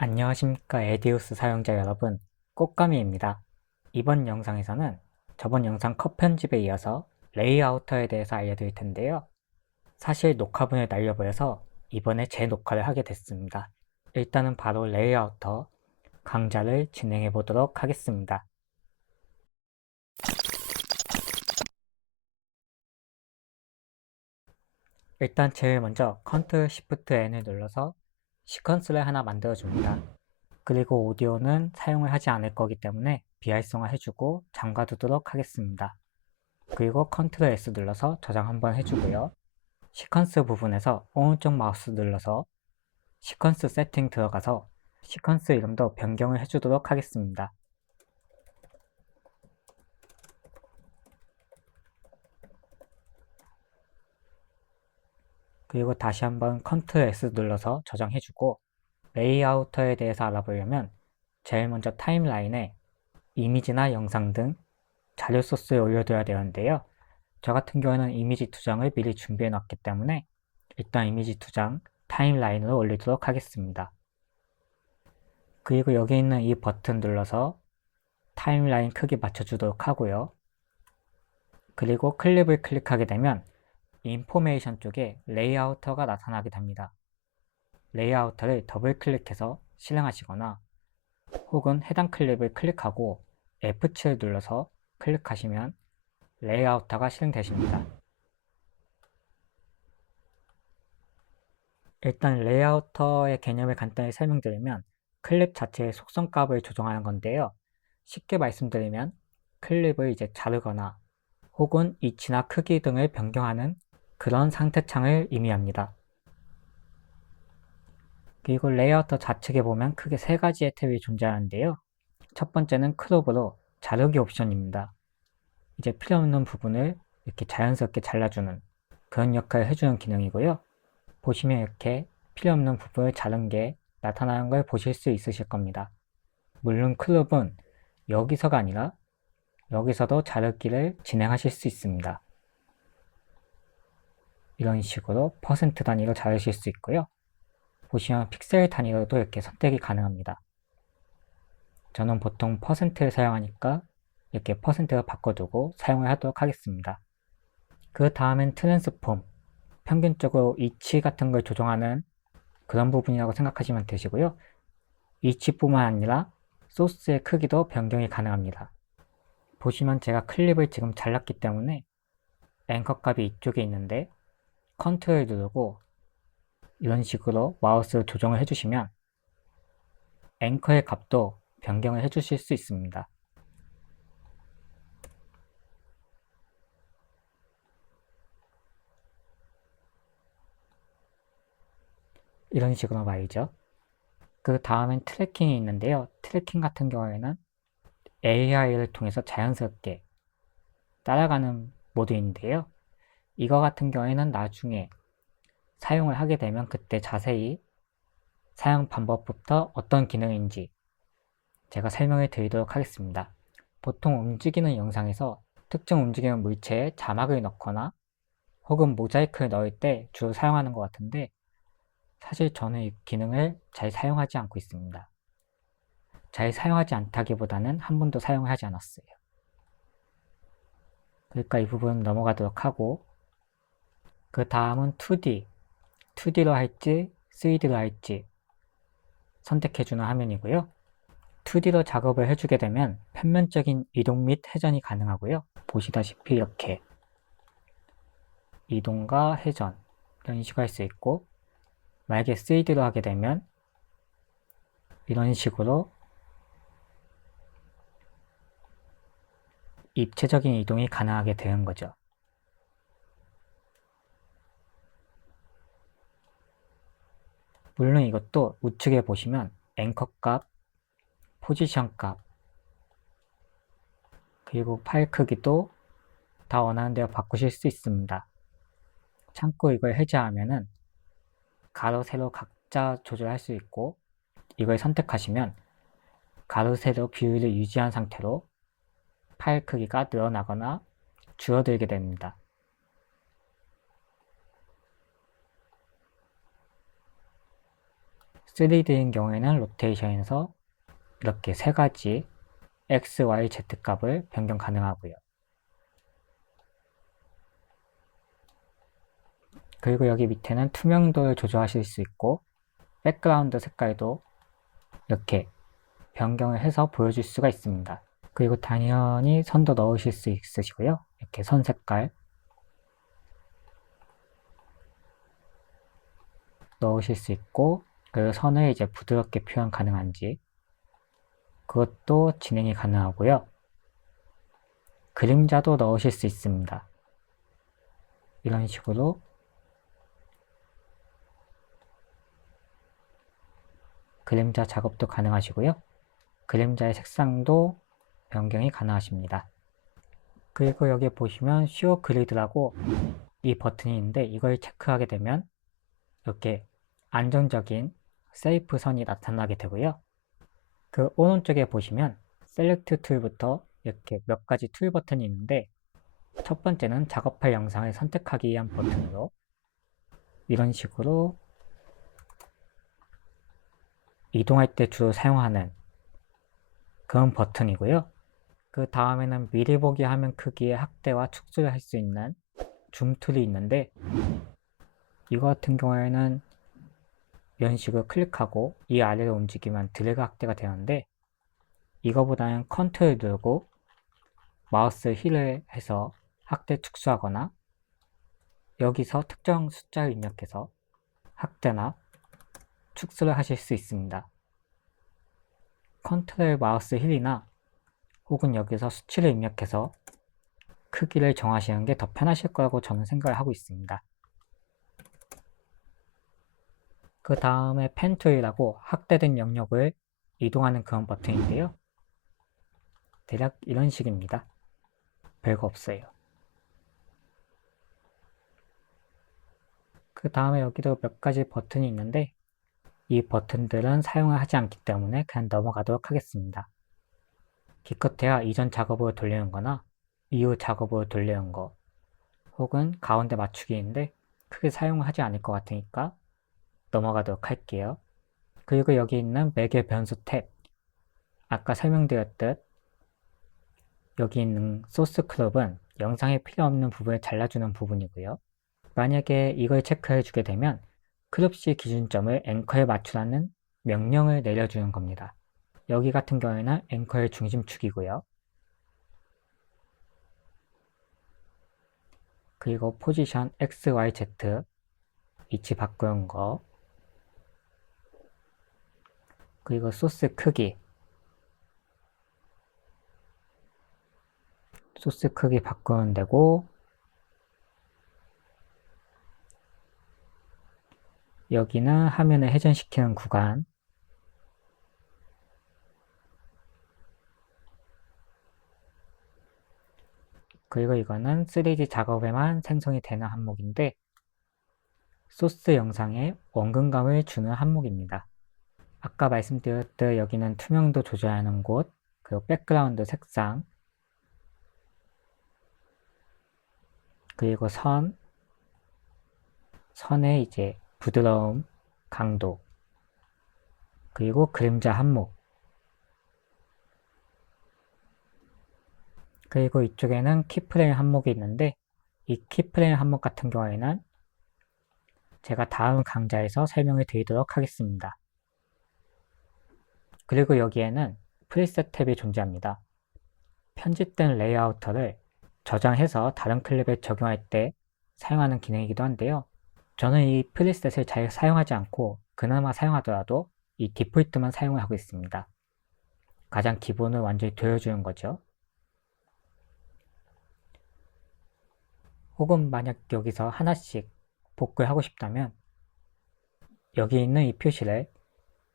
안녕하십니까 에디우스 사용자 여러분, 꽃가미입니다. 이번 영상에서는 저번 영상 컷 편집에 이어서 레이아우터에 대해서 알려드릴 텐데요. 사실 녹화본을 날려버려서 이번에 재녹화를 하게 됐습니다. 일단은 바로 레이아우터 강좌를 진행해 보도록 하겠습니다. 일단 제일 먼저 Ctrl Shift N을 눌러서 시퀀스를 하나 만들어 줍니다. 그리고 오디오는 사용을 하지 않을 거기 때문에 비활성화 해주고 잠가두도록 하겠습니다. 그리고 Ctrl S 눌러서 저장 한번 해주고요. 시퀀스 부분에서 오른쪽 마우스 눌러서 시퀀스 세팅 들어가서 시퀀스 이름도 변경을 해주도록 하겠습니다. 그리고 다시 한번 Ctrl S 눌러서 저장해주고 레이아우터에 대해서 알아보려면 제일 먼저 타임라인에 이미지나 영상 등 자료 소스를 올려둬야 되는데요. 저 같은 경우에는 이미지 2장을 미리 준비해 놨기 때문에 일단 이미지 2장 타임라인으로 올리도록 하겠습니다. 그리고 여기 있는 이 버튼 눌러서 타임라인 크기 맞춰주도록 하고요. 그리고 클립을 클릭하게 되면 인포메이션 쪽에 레이아우터가 나타나게 됩니다. 레이아우터를 더블 클릭해서 실행하시거나 혹은 해당 클립을 클릭하고 F7을 눌러서 클릭하시면 레이아우터가 실행되십니다. 일단 레이아우터의 개념을 간단히 설명드리면 클립 자체의 속성값을 조정하는 건데요. 쉽게 말씀드리면 클립을 이제 자르거나 혹은 위치나 크기 등을 변경하는 그런 상태창을 의미합니다. 그리고 레이아우터 좌측에 보면 크게 세 가지의 탭이 존재하는데요. 첫 번째는 크롭으로 자르기 옵션입니다. 이제 필요 없는 부분을 이렇게 자연스럽게 잘라주는 그런 역할을 해주는 기능이고요. 보시면 이렇게 필요 없는 부분을 자른 게 나타나는 걸 보실 수 있으실 겁니다. 물론 클럽은 여기서가 아니라 여기서도 자르기를 진행하실 수 있습니다. 이런 식으로 퍼센트 단위로 자르실 수 있고요. 보시면 픽셀 단위로도 이렇게 선택이 가능합니다. 저는 보통 퍼센트를 사용하니까 이렇게 퍼센트로 바꿔두고 사용을 하도록 하겠습니다. 그 다음엔 트랜스폼, 평균적으로 위치 같은 걸 조정하는 그런 부분이라고 생각하시면 되시고요. 위치뿐만 아니라 소스의 크기도 변경이 가능합니다. 보시면 제가 클립을 지금 잘랐기 때문에 앵커 값이 이쪽에 있는데 컨트롤 누르고 이런 식으로 마우스를 조정을 해주시면 앵커의 값도 변경을 해주실 수 있습니다. 이런 식으로 말이죠. 그 다음엔 트래킹이 있는데요. 트래킹 같은 경우에는 AI를 통해서 자연스럽게 따라가는 모드인데요. 이거 같은 경우에는 나중에 사용을 하게 되면 그때 자세히 사용 방법부터 어떤 기능인지 제가 설명해 드리도록 하겠습니다. 보통 움직이는 영상에서 특정 움직이는 물체에 자막을 넣거나 혹은 모자이크를 넣을 때 주로 사용하는 것 같은데 사실 저는 이 기능을 잘 사용하지 않고 있습니다. 잘 사용하지 않다기보다는 한 번도 사용을 하지 않았어요. 그러니까 이 부분은 넘어가도록 하고 그 다음은 2D로 할지 3D로 할지 선택해주는 화면이고요. 2D로 작업을 해주게 되면 평면적인 이동 및 회전이 가능하고요. 보시다시피 이렇게 이동과 회전 이런 식으로 할 수 있고 만약에 3D로 하게 되면 이런 식으로 입체적인 이동이 가능하게 되는 거죠. 물론 이것도 우측에 보시면 앵커 값, 포지션 값, 그리고 파일 크기도 다 원하는 대로 바꾸실 수 있습니다. 참고 이걸 해제하면은 가로, 세로 각자 조절할 수 있고 이걸 선택하시면 가로, 세로 비율을 유지한 상태로 파일 크기가 늘어나거나 줄어들게 됩니다. 3D인 경우에는 로테이션에서 이렇게 세 가지 X, Y, Z 값을 변경 가능하고요. 그리고 여기 밑에는 투명도를 조절하실 수 있고 백그라운드 색깔도 이렇게 변경을 해서 보여줄 수가 있습니다. 그리고 당연히 선도 넣으실 수 있으시고요. 이렇게 선 색깔 넣으실 수 있고, 그 선을 이제 부드럽게 표현 가능한지 그것도 진행이 가능하고요. 그림자도 넣으실 수 있습니다. 이런 식으로 그림자 작업도 가능하시고요. 그림자의 색상도 변경이 가능하십니다. 그리고 여기 보시면 Show Grid라고 이 버튼이 있는데, 이걸 체크하게 되면 이렇게 안정적인 세이프 선이 나타나게 되고요. 그 오른쪽에 보시면 셀렉트 툴부터 이렇게 몇 가지 툴 버튼이 있는데, 첫 번째는 작업할 영상을 선택하기 위한 버튼으로 이런 식으로 이동할 때 주로 사용하는 그런 버튼이고요. 그 다음에는 미리 보기 화면 크기의 확대와 축소를 할 수 있는 줌 툴이 있는데, 이거 같은 경우에는 이런 식으로 클릭하고 이 아래로 움직이면 드래그 확대가 되는데, 이거보다는 컨트롤 누르고 마우스 힐을 해서 확대 축소하거나 여기서 특정 숫자를 입력해서 확대나 축소를 하실 수 있습니다. 컨트롤 마우스 힐이나 혹은 여기서 수치를 입력해서 크기를 정하시는 게 더 편하실 거라고 저는 생각을 하고 있습니다. 그 다음에 펜 툴이라고 확대된 영역을 이동하는 그런 버튼인데요. 대략 이런 식입니다. 별거 없어요. 그 다음에 여기도 몇 가지 버튼이 있는데, 이 버튼들은 사용을 하지 않기 때문에 그냥 넘어가도록 하겠습니다. 기껏해야 이전 작업으로 돌리는 거나 이후 작업으로 돌리는 거, 혹은 가운데 맞추기인데 크게 사용을 하지 않을 것 같으니까 넘어가도록 할게요. 그리고 여기 있는 매개 변수 탭, 아까 설명드렸듯 여기 있는 소스 클럽은 영상에 필요 없는 부분을 잘라주는 부분이고요. 만약에 이걸 체크해 주게 되면 클럽C 기준점을 앵커에 맞추라는 명령을 내려주는 겁니다. 여기 같은 경우에는 앵커의 중심축이고요. 그리고 포지션 X, Y, Z 위치 바꾸는 거, 그리고 소스 크기 바꾸는 데고, 여기는 화면을 회전시키는 구간, 그리고 이거는 3D 작업에만 생성이 되는 항목인데 소스 영상에 원근감을 주는 항목입니다. 아까 말씀드렸듯 여기는 투명도 조절하는 곳, 그리고 백그라운드 색상, 그리고 선의 이제 부드러움, 강도, 그리고 그림자 항목, 그리고 이쪽에는 키프레임 항목이 있는데, 이 키프레임 항목 같은 경우에는 제가 다음 강좌에서 설명을 드리도록 하겠습니다. 그리고 여기에는 프리셋 탭이 존재합니다. 편집된 레이아우터를 저장해서 다른 클립에 적용할 때 사용하는 기능이기도 한데요. 저는 이 프리셋을 잘 사용하지 않고 그나마 사용하더라도 이 디폴트만 사용을 하고 있습니다. 가장 기본을 완전히 보여주는 거죠. 혹은 만약 여기서 하나씩 복구를 하고 싶다면 여기 있는 이 표시를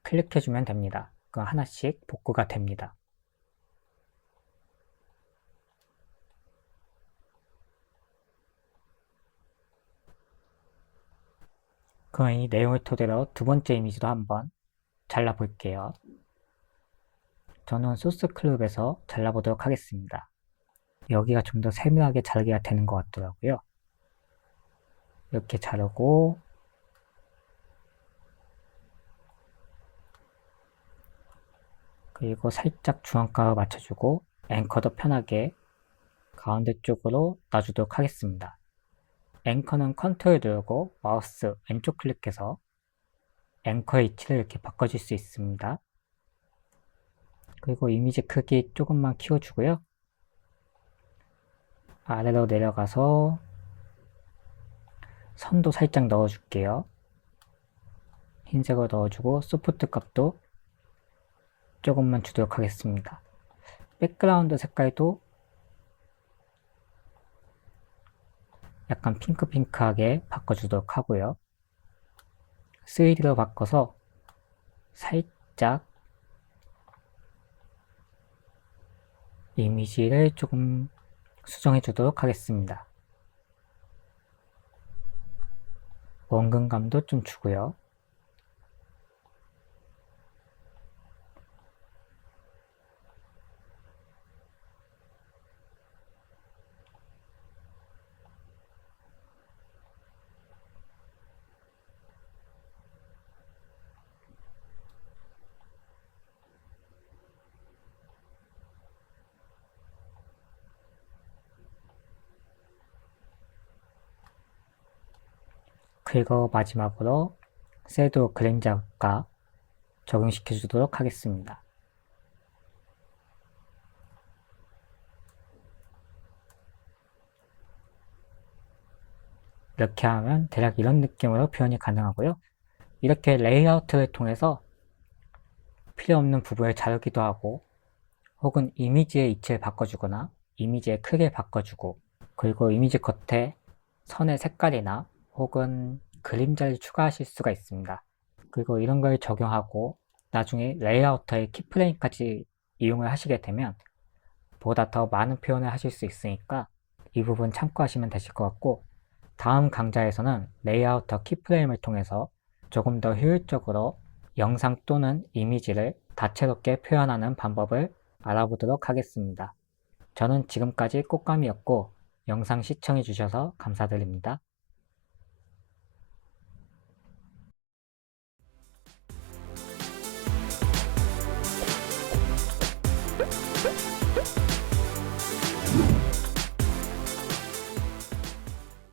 클릭해주면 됩니다. 그럼 하나씩 복구가 됩니다. 그럼 이 내용을 토대로 두 번째 이미지도 한번 잘라볼게요. 저는 소스 클립에서 잘라보도록 하겠습니다. 여기가 좀 더 세밀하게 자르기가 되는 것 같더라고요. 이렇게 자르고 그리고 살짝 중앙각을 맞춰주고 앵커도 편하게 가운데 쪽으로 놔주도록 하겠습니다. 앵커는 컨트롤 누르고 마우스 왼쪽 클릭해서 앵커의 위치를 이렇게 바꿔줄 수 있습니다. 그리고 이미지 크기 조금만 키워주고요. 아래로 내려가서 선도 살짝 넣어줄게요. 흰색으로 넣어주고 소프트 값도 조금만 주도록 하겠습니다. 백그라운드 색깔도 약간 핑크핑크하게 바꿔주도록 하고요. 3D로 바꿔서 살짝 이미지를 조금 수정해 주도록 하겠습니다. 원근감도 좀 주고요. 그리고 마지막으로 섀도우 그림자가 적용시켜 주도록 하겠습니다. 이렇게 하면 대략 이런 느낌으로 표현이 가능하고요. 이렇게 레이아웃을 통해서 필요 없는 부분을 자르기도 하고 혹은 이미지의 위치를 바꿔주거나 이미지의 크기를 바꿔주고 그리고 이미지 겉에 선의 색깔이나 혹은 그림자를 추가하실 수가 있습니다. 그리고 이런 걸 적용하고 나중에 레이아우터의 키프레임까지 이용을 하시게 되면 보다 더 많은 표현을 하실 수 있으니까 이 부분 참고하시면 되실 것 같고 다음 강좌에서는 레이아우터 키프레임을 통해서 조금 더 효율적으로 영상 또는 이미지를 다채롭게 표현하는 방법을 알아보도록 하겠습니다. 저는 지금까지 꽃감이었고 영상 시청해 주셔서 감사드립니다.